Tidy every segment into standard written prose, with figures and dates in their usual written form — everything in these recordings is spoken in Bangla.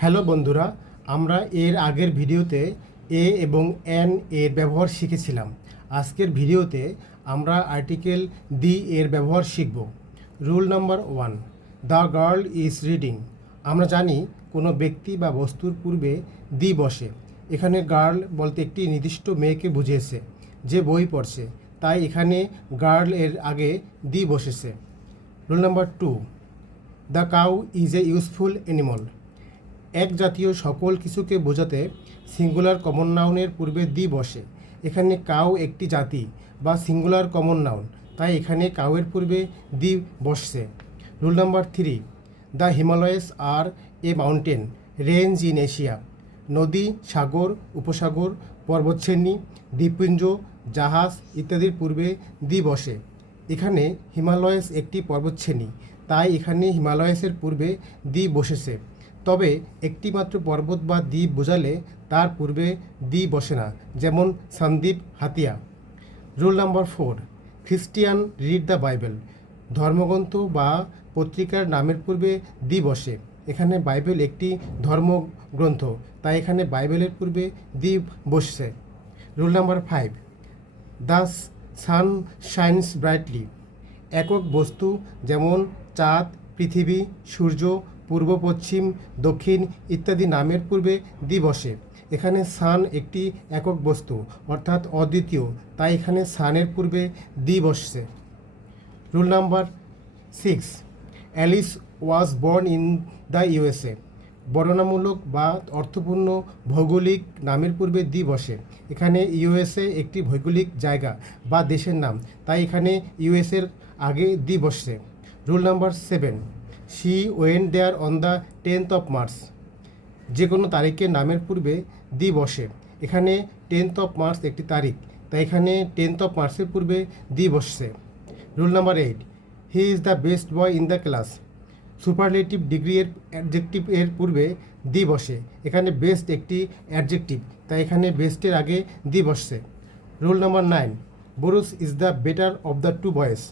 হ্যালো বন্ধুরা, আমরা এর আগের ভিডিওতে এ এবং এন এর ব্যবহার শিখেছিলাম। আজকের ভিডিওতে আমরা আর্টিকেল দি এর ব্যবহার শিখব। Rule number 1, the girl is reading. আমরা জানি কোনো ব্যক্তি বা বস্তুর পূর্বে দি বসে। এখানে গার্ল বলতে একটি নির্দিষ্ট মেয়েকে বুঝিয়েছে যে বই পড়ছে, তাই এখানে গার্ল এর আগে দি বসেছে। Rule number 2, the cow is a useful animal. এক জাতীয় সকল কিছুকে বোঝাতে সিঙ্গুলার কমন নাউনের পূর্বে দি বসে। এখানে কাউ একটি জাতি বা সিঙ্গুলার কমন নাউন, তাই এখানে কাউয়ের পূর্বে দি বসছে। Rule number 3, the Himalayas are a mountain range in Asia. নদী, সাগর, উপসাগর, পর্বতশ্রেণী, দ্বীপপুঞ্জ, জাহাজ ইত্যাদির পূর্বে দি বসে। এখানে হিমালয়াস একটি পর্বতশ্রেণী, তাই এখানে হিমালয়াসের পূর্বে দি বসেছে। তবে একটি মাত্র পর্বত বা দ্বীপ বোঝালে তার পূর্বে দি বসে না, যেমন Sandwip, Hatiya. Rule number 4, Christian read the Bible. ধর্মগ্রন্থ বা পত্রিকার নামের পূর্বে দি বসে। এখানে বাইবেল একটি ধর্মগ্রন্থ, তাই এখানে বাইবেলের পূর্বে দি বসছে। Rule number 5, the sun shines brightly. একক বস্তু যেমন চাঁদ, পৃথিবী, সূর্য, পূর্ব, পশ্চিম, দক্ষিণ ইত্যাদি নামের পূর্বে দি বসে। এখানে সান একটি একক বস্তু অর্থাৎ অদ্বিতীয়, তাই এখানে সানের পূর্বে দি বসছে। Rule number 6, Alice was born in the USA. বর্ণনামূলক বা অর্থপূর্ণ ভৌগোলিক নামের পূর্বে দি বসে। এখানে ইউএসএ একটি ভৌগোলিক জায়গা বা দেশের নাম, তাই এখানে ইউএসএর আগে দি বসছে। Rule number 7, she went there on the 10th of March। যে কোনো তারিখের নামের পূর্বে দি বসে। এখানে 10th of March একটি তারিখ, তাই এখানে 10th of March-এর পূর্বে দি বসছে। Rule number 8, he is the best boy in the class. Superlative degree এর অ্যাডজেক্টিভ এর পূর্বে দি বসে। এখানে বেস্ট একটি অ্যাডজেক্টিভ, তাই এখানে বেস্টের আগে দি বসছে। রুল নাম্বার 9, বুরুস is the better of the two boys.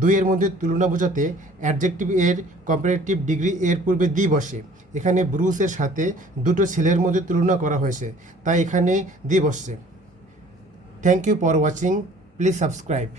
দুইয়ের মধ্যে তুলনা বোঝাতে অ্যাডজেক্টিভ এর কম্পারেটিভ ডিগ্রি এর পূর্বে দি বসে। এখানে ব্রুসের সাথে দুটো ছেলের মধ্যে তুলনা করা হয়েছে, তাই এখানে দি বসছে। Thank you for watching, please subscribe.